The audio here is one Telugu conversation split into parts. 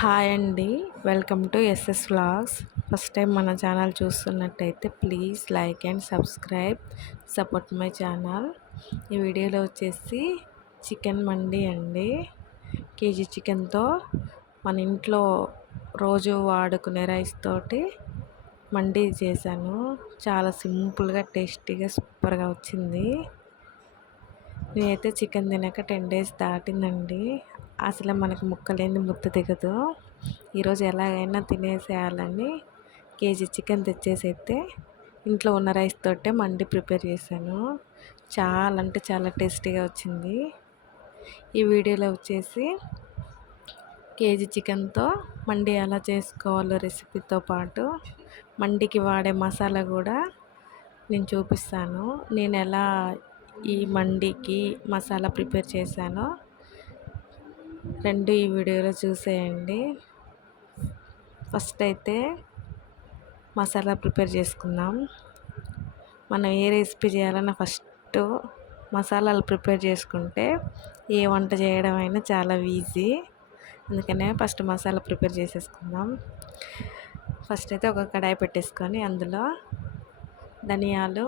హాయ్ అండి, welcome to S S vlogs. First time మన ఛానల్ చూస్తున్నట్టయితే please like and support my channel. ఈ వీడియోలో వచ్చేసి చికెన్ మండి అండి. కేజీ చికెన్తో మన ఇంట్లో రోజు వాడుకునే రైస్ తోటి మండి చేశాను. చాలా సింపుల్గా టేస్టీగా సూపర్గా వచ్చింది. నేనైతే చికెన్ తినక 10 days దాటిందండి. అసలు మనకు ముక్కలేని ముద్ద దిగదు. ఈరోజు ఎలాగైనా తినేసేయాలని కేజీ చికెన్ తెచ్చేసి అయితే ఇంట్లో ఉన్న రైస్ తోటే మండి ప్రిపేర్ చేశాను. చాలా అంటే చాలా టేస్టీగా వచ్చింది. ఈ వీడియోలో వచ్చేసి కేజీ చికెన్తో మండి ఎలా చేసుకోవాలో రెసిపీతో పాటు మండికి వాడే మసాలా కూడా నేను చూపిస్తాను. నేను ఎలా ఈ మండికి మసాలా ప్రిపేర్ చేశానో రెండు ఈ వీడియోలో చూసేయండి. ఫస్ట్ అయితే మసాలా ప్రిపేర్ చేసుకుందాం. మనం ఏ రెసిపీ చేయాలన్నా ఫస్ట్ మసాలాలు ప్రిపేర్ చేసుకుంటే ఏ వంట చేయడం అయినా చాలా ఈజీ. అందుకనే ఫస్ట్ మసాలా ప్రిపేర్ చేసేసుకుందాం. ఫస్ట్ అయితే ఒక కడాయి పెట్టేసుకొని అందులో ధనియాలు,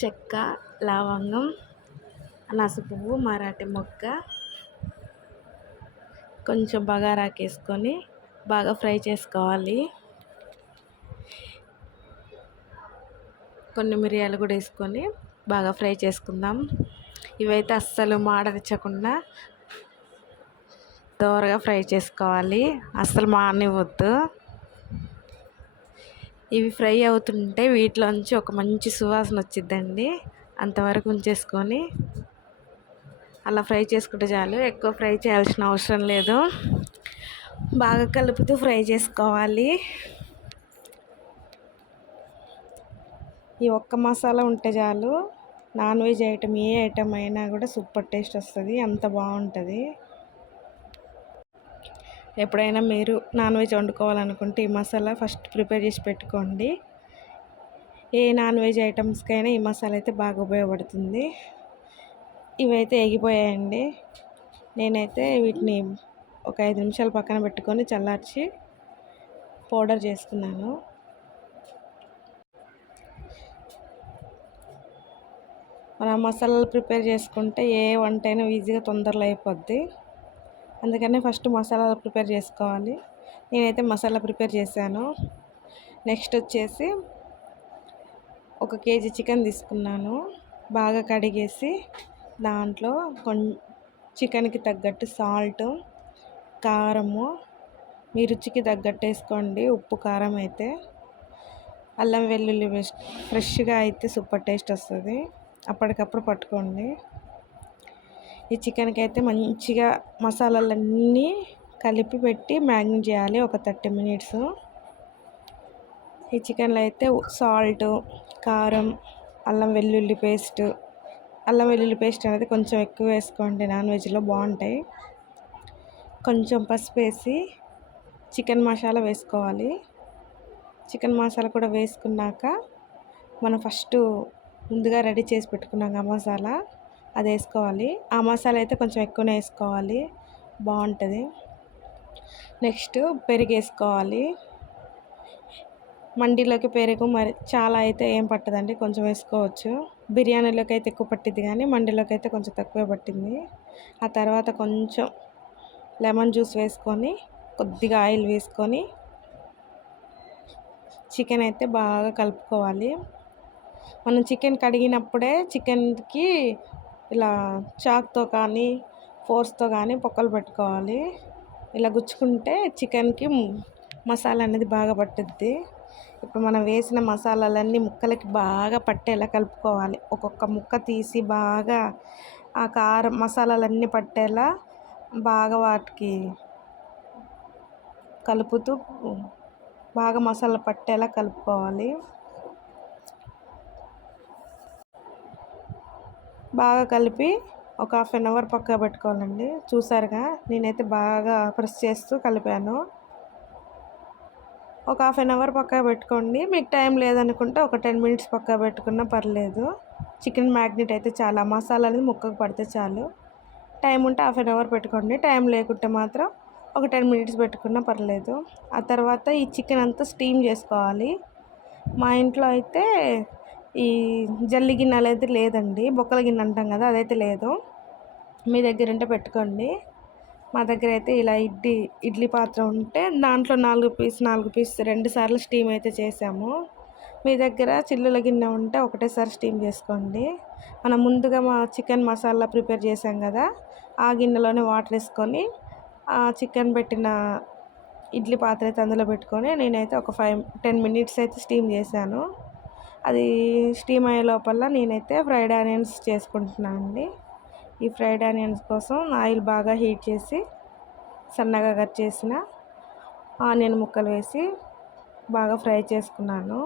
చెక్క, లవంగం, అనాస పువ్వు, మరాఠీ మొగ్గ, కొంచెం బగారాకు వేసుకొని బాగా ఫ్రై చేసుకోవాలి. కొన్ని మిరియాలు కూడా వేసుకొని బాగా ఫ్రై చేసుకుందాం. ఇవైతే అస్సలు మాడనిచ్చకుండా దోరగా ఫ్రై చేసుకోవాలి, అస్సలు మాడనివ్వద్దు. ఇవి ఫ్రై అవుతుంటే వీటిలోంచి ఒక మంచి సువాసన వచ్చిద్దండి. అంతవరకు ఉంచేసుకొని అలా ఫ్రై చేసుకుంటే చాలు, ఎక్కువ ఫ్రై చేయాల్సిన అవసరం లేదు. బాగా కలుపుతూ ఫ్రై చేసుకోవాలి. ఈ ఒక్క మసాలా ఉంటే చాలు, నాన్ వెజ్ ఐటమ్ ఏ ఐటమ్ అయినా కూడా సూపర్ టేస్ట్ వస్తుంది, అంత బాగుంటుంది. ఎప్పుడైనా మీరు నాన్ వెజ్ వండుకోవాలనుకుంటే ఈ మసాలా ఫస్ట్ ప్రిపేర్ చేసి పెట్టుకోండి. ఏ నాన్ వెజ్ ఐటమ్స్కైనా ఈ మసాలా అయితే బాగా ఉపయోగపడుతుంది. ఇవైతే ఎగిపోయాయండి. నేనైతే వీటిని ఒక 5 నిమిషాలు పక్కన పెట్టుకొని చల్లార్చి పౌడర్ చేసుకున్నాను. మనం మసాలాలు ప్రిపేర్ చేసుకుంటే ఏ వంట అయినా ఈజీగా తొందరలో అయిపోద్ది. అందుకనే ఫస్ట్ మసాలాలు ప్రిపేర్ చేసుకోవాలి. నేనైతే మసాలా ప్రిపేర్ చేశాను. నెక్స్ట్ వచ్చేసి ఒక కేజీ చికెన్ తీసుకున్నాను. బాగా కడిగేసి దాంట్లో చికెన్కి తగ్గట్టు సాల్ట్, కారము, మీ రుచికి తగ్గట్టు వేసుకోండి. ఉప్పు, కారం అయితే అల్లం వెల్లుల్లి పేస్ట్ ఫ్రెష్గా అయితే సూపర్ టేస్ట్ వస్తుంది, అప్పటికప్పుడు పట్టుకోండి. ఈ చికెన్కి అయితే మంచిగా మసాలాలన్నీ కలిపి పెట్టి మ్యాగ్నేట్ చేయాలి ఒక 30 minutes. ఈ చికెన్లో అయితే సాల్ట్, కారం, అల్లం వెల్లుల్లి పేస్ట్ అనేది కొంచెం ఎక్కువ వేసుకోండి, నాన్ వెజ్లో బాగుంటాయి. కొంచెం పసుపు వేసి చికెన్ మసాలా వేసుకోవాలి. చికెన్ మసాలా కూడా వేసుకున్నాక మనం ఫస్ట్ ముందుగా రెడీ చేసి పెట్టుకున్నాం ఆ మసాలా, అది వేసుకోవాలి. ఆ మసాలా అయితే కొంచెం ఎక్కువనే వేసుకోవాలి, బాగుంటుంది. నెక్స్ట్ పెరుగు వేసుకోవాలి. మండీలోకి పెరుగు మరి చాలా అయితే ఏం పట్టదండి, కొంచెం వేసుకోవచ్చు. బిర్యానీలోకి అయితే ఎక్కువ పట్టిద్ది కానీ మండీలోకి అయితే కొంచెం తక్కువే పట్టింది. ఆ తర్వాత కొంచెం లెమన్ జ్యూస్ వేసుకొని కొద్దిగా ఆయిల్ వేసుకొని చికెన్ అయితే బాగా కలుపుకోవాలి. మనం చికెన్ కడిగినప్పుడే చికెన్కి ఇలా చాక్తో కానీ ఫోర్స్తో కానీ పొక్కలు పెట్టుకోవాలి. ఇలా గుచ్చుకుంటే చికెన్కి మసాలా అనేది బాగా పట్టుద్ది. ఇప్పుడు మనం వేసిన మసాలాలన్నీ ముక్కలకి బాగా పట్టేలా కలుపుకోవాలి. ఒక్కొక్క ముక్క తీసి బాగా ఆ కారం మసాలాలన్నీ పట్టేలా బాగా వాటికి కలుపుతూ బాగా మసాలా పట్టేలా కలుపుకోవాలి. బాగా కలిపి ఒక 1/2 hour పక్కన పెట్టుకోవాలండి. చూసారుగా, నేనైతే బాగా ప్రెస్ చేస్తూ కలిపాను. ఒక 1/2 hour పక్కన పెట్టుకోండి. మీకు టైం లేదనుకుంటే ఒక 10 minutes పక్కన పెట్టుకున్నా పర్లేదు. చికెన్ మ్యాగ్నేట్ అయితే చాలా మసాలా అనేది ముక్కకు పడితే చాలు. టైం ఉంటే హాఫ్ అన్ అవర్ పెట్టుకోండి, టైం లేకుంటే మాత్రం ఒక 10 మినిట్స్ పెట్టుకున్నా పర్లేదు. ఆ తర్వాత ఈ చికెన్ అంతా స్టీమ్ చేసుకోవాలి. మా ఇంట్లో అయితే ఈ జల్లి గిన్నె అనేది లేదండి, బొక్కల గిన్నె అంటాం కదా, అదైతే లేదు. మీ దగ్గర ఉంటే పెట్టుకోండి. మా దగ్గర అయితే ఇలా ఇడ్లీ పాత్ర ఉంటే దాంట్లో 4 పీస్ 2 సార్లు స్టీమ్ అయితే చేసాము. మీ దగ్గర చిల్లుల గిన్నె ఉంటే ఒకటేసారి స్టీమ్ చేసుకోండి. మనం ముందుగా చికెన్ మసాలా ప్రిపేర్ చేసాం కదా, ఆ గిన్నెలోనే వాటర్ వేసుకొని చికెన్ పెట్టిన ఇడ్లీ పాత్ర అయితే అందులో పెట్టుకొని నేనైతే ఒక 10 మినిట్స్ అయితే స్టీమ్ చేశాను. అది స్టీమ్ అయ్యే లోపల నేనైతే ఫ్రైడ్ ఆనియన్స్ చేసుకుంటున్నాను అండి. ఈ ఫ్రైడ్ ఆనియన్స్ కోసం ఆయిల్ బాగా హీట్ చేసి సన్నగా కట్ చేసిన ఆనియన్ ముక్కలు వేసి బాగా ఫ్రై చేసుకున్నాను.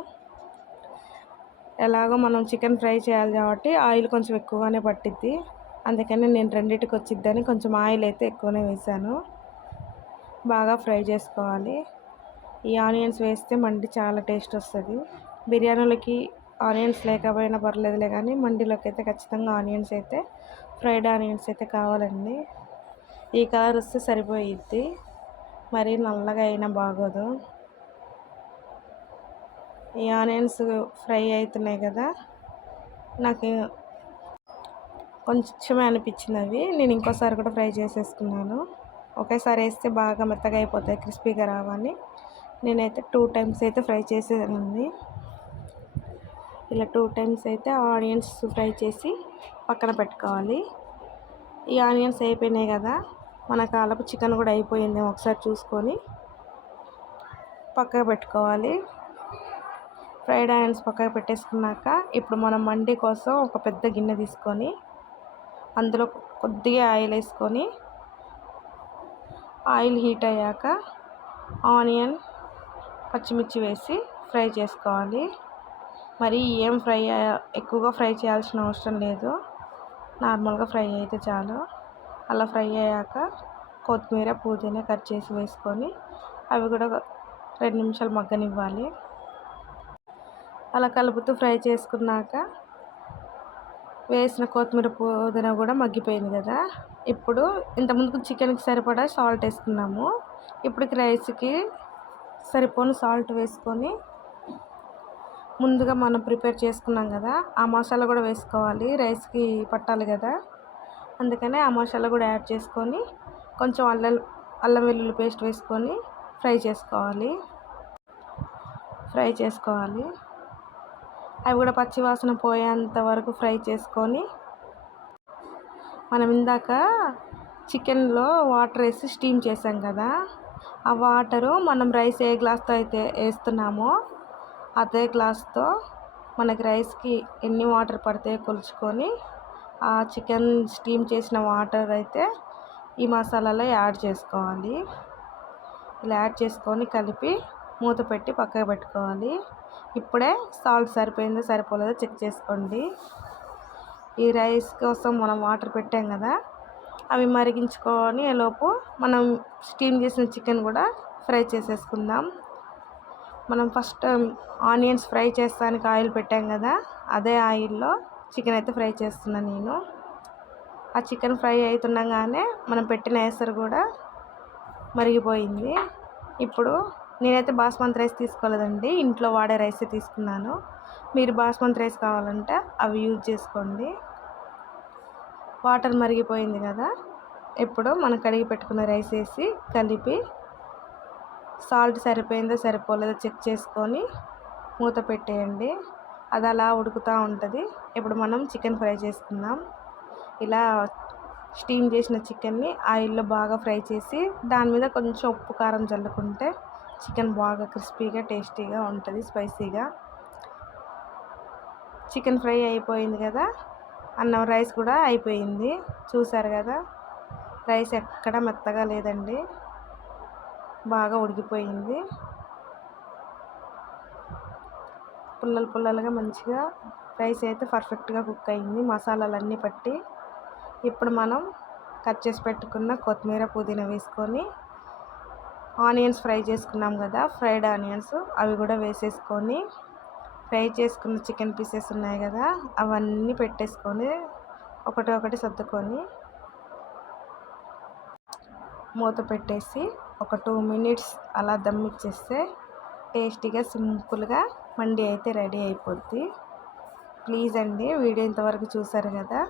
ఎలాగో మనం చికెన్ ఫ్రై చేయాలి కాబట్టి ఆయిల్ కొంచెం ఎక్కువగానే పట్టిద్ది, అందుకని నేను రెండింటికి వచ్చిద్దని కొంచెం ఆయిల్ అయితే ఎక్కువనే వేసాను. బాగా ఫ్రై చేసుకోవాలి. ఈ ఆనియన్స్ వేస్తే మండి చాలా టేస్ట్ వస్తుంది. బిర్యానీలకి ఆనియన్స్ లేకపోయినా పర్లేదులే, కానీ మండిలోకి అయితే ఖచ్చితంగా ఆనియన్స్ అయితే ఫ్రైడ్ ఆనియన్స్ అయితే కావాలండి. ఈ కలర్ వస్తే సరిపోయిద్ది, మరీ నల్లగా అయినా బాగోదు. ఈ ఆనియన్స్ ఫ్రై అవుతున్నాయి కదా, నాకు కొంచెమే అనిపించింది అవి, నేను ఇంకోసారి కూడా ఫ్రై చేసేసుకున్నాను. ఒకేసారి వేస్తే బాగా మెత్తగా అయిపోతాయి, క్రిస్పీగా రావాలి. నేనైతే 2 టైమ్స్ అయితే ఫ్రై చేసేదానండి. ఇలా 2 టైమ్స్ అయితే ఆనియన్స్ ఫ్రై చేసి పక్కన పెట్టుకోవాలి. ఈ ఆనియన్స్ అయిపోయినాయి కదా, మన కాలపు చికెన్ కూడా అయిపోయింది, ఒకసారి చూసుకొని పక్కకు పెట్టుకోవాలి. ఫ్రైడ్ ఆనియన్స్ పక్కకు పెట్టేసుకున్నాక ఇప్పుడు మనం మండి కోసం ఒక పెద్ద గిన్నె తీసుకొని అందులో కొద్దిగా ఆయిల్ వేసుకొని ఆయిల్ హీట్ అయ్యాక ఆనియన్ పచ్చిమిర్చి వేసి ఫ్రై చేసుకోవాలి. మరి ఏం ఎక్కువగా ఫ్రై చేయాల్సిన అవసరం లేదు, నార్మల్గా ఫ్రై అయితే చాలు. అలా ఫ్రై అయ్యాక కొత్తిమీర పుదీనా కట్ చేసి వేసుకొని అవి కూడా 2 నిమిషాలు మగ్గనివ్వాలి. అలా కలుపుతూ ఫ్రై చేసుకున్నాక వేసిన కొత్తిమీర పుదీనా కూడా మగ్గిపోయింది కదా, ఇప్పుడు ఇంతకుముందుకు చికెన్కి సరిపడా సాల్ట్ వేసుకున్నాము. ఇప్పటికి రైస్కి సరిపోని సాల్ట్ వేసుకొని ముందుగా మనం ప్రిపేర్ చేసుకున్నాం కదా, ఆ మసాలా కూడా వేసుకోవాలి, రైస్కి పట్టాలి కదా, అందుకనే ఆ మసాలా కూడా యాడ్ చేసుకొని కొంచెం అల్లం వెల్లుల్లి పేస్ట్ వేసుకొని ఫ్రై చేసుకోవాలి. అవి కూడా పచ్చి వాసన పోయేంత వరకు ఫ్రై చేసుకొని మనం ఇందాక చికెన్లో వాటర్ వేసి స్టీమ్ చేసాం కదా, ఆ వాటరు మనం రైస్ ఏ గ్లాస్తో అయితే వేస్తున్నామో అదే గ్లాస్తో మనకి రైస్కి ఎన్ని వాటర్ పడితే కొలుచుకొని ఆ చికెన్ స్టీమ్ చేసిన వాటర్ అయితే ఈ మసాలాలో యాడ్ చేసుకోవాలి. ఇలా యాడ్ చేసుకొని కలిపి మూత పెట్టి పక్కకు పెట్టుకోవాలి. ఇప్పుడే సాల్ట్ సరిపోయిందో సరిపోలేదో చెక్ చేసుకోండి. ఈ రైస్ కోసం మనం వాటర్ పెట్టాం కదా, అవి మరిగించుకొని లోపు మనం స్టీమ్ చేసిన చికెన్ కూడా ఫ్రై చేసేసుకుందాం. మనం ఫస్ట్ ఆనియన్స్ ఫ్రై చేస్తానికి ఆయిల్ పెట్టాం కదా, అదే ఆయిల్లో చికెన్ అయితే ఫ్రై చేస్తున్నాను నేను. ఆ చికెన్ ఫ్రై అవుతుండగానే మనం పెట్టిన ఎసరు కూడా మరిగిపోయింది. ఇప్పుడు నేనైతే బాస్మతి రైస్ తీసుకోలేదండి, ఇంట్లో వాడే రైస్ తీసుకున్నాను. మీరు బాస్మతి రైస్ కావాలంటే అవి యూజ్ చేసుకోండి. వాటర్ మరిగిపోయింది కదా, ఇప్పుడు మనం కడిగి పెట్టుకున్న రైస్ వేసి కలిపి సాల్ట్ సరిపోయిందో సరిపోలేదో చెక్ చేసుకొని మూత పెట్టేయండి. అది అలా ఉడుకుతూ ఉంటుంది. ఇప్పుడు మనం చికెన్ ఫ్రై చేసుకుందాం. ఇలా స్టీమ్ చేసిన చికెన్ని ఆయిల్లో బాగా ఫ్రై చేసి దాని మీద కొంచెం ఉప్పు కారం చల్లుకుంటే చికెన్ బాగా క్రిస్పీగా టేస్టీగా ఉంటుంది, స్పైసీగా. చికెన్ ఫ్రై అయిపోయింది కదా, అన్నం రైస్ కూడా అయిపోయింది, చూసారు కదా. రైస్ ఎక్కడ మెత్తగా లేదండి, బాగా ఉడికిపోయింది. పుల్లలుగా మంచిగా రైస్ అయితే పర్ఫెక్ట్గా కుక్ అయింది, మసాలాలన్నీ పట్టి. ఇప్పుడు మనం కట్ చేసి పెట్టుకున్న కొత్తిమీర పుదీనా వేసుకొని ఆనియన్స్ ఫ్రై చేసుకున్నాం కదా, ఫ్రైడ్ ఆనియన్స్ అవి కూడా వేసేసుకొని ఫ్రై చేసుకున్న చికెన్ పీసెస్ ఉన్నాయి కదా అవన్నీ పెట్టేసుకొని ఒకటి సర్దుకొని మూత పెట్టేసి ఒక 2 మినిట్స్ అలా దమ్ ఇచ్చేస్తే టేస్టీగా సింపుల్గా మండి అయితే రెడీ అయిపోద్ది. ప్లీజ్ అండి, వీడియో ఇంతవరకు చూసారు కదా,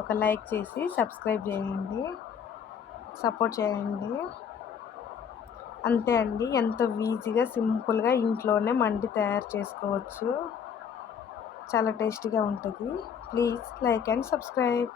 ఒక లైక్ చేసి సబ్స్క్రైబ్ చేయండి, సపోర్ట్ చేయండి. అంతే అండి, ఎంతో ఈజీగా సింపుల్గా ఇంట్లోనే మండి తయారు చేసుకోవచ్చు. చాలా టేస్టీగా ఉంటుంది. Please like and subscribe.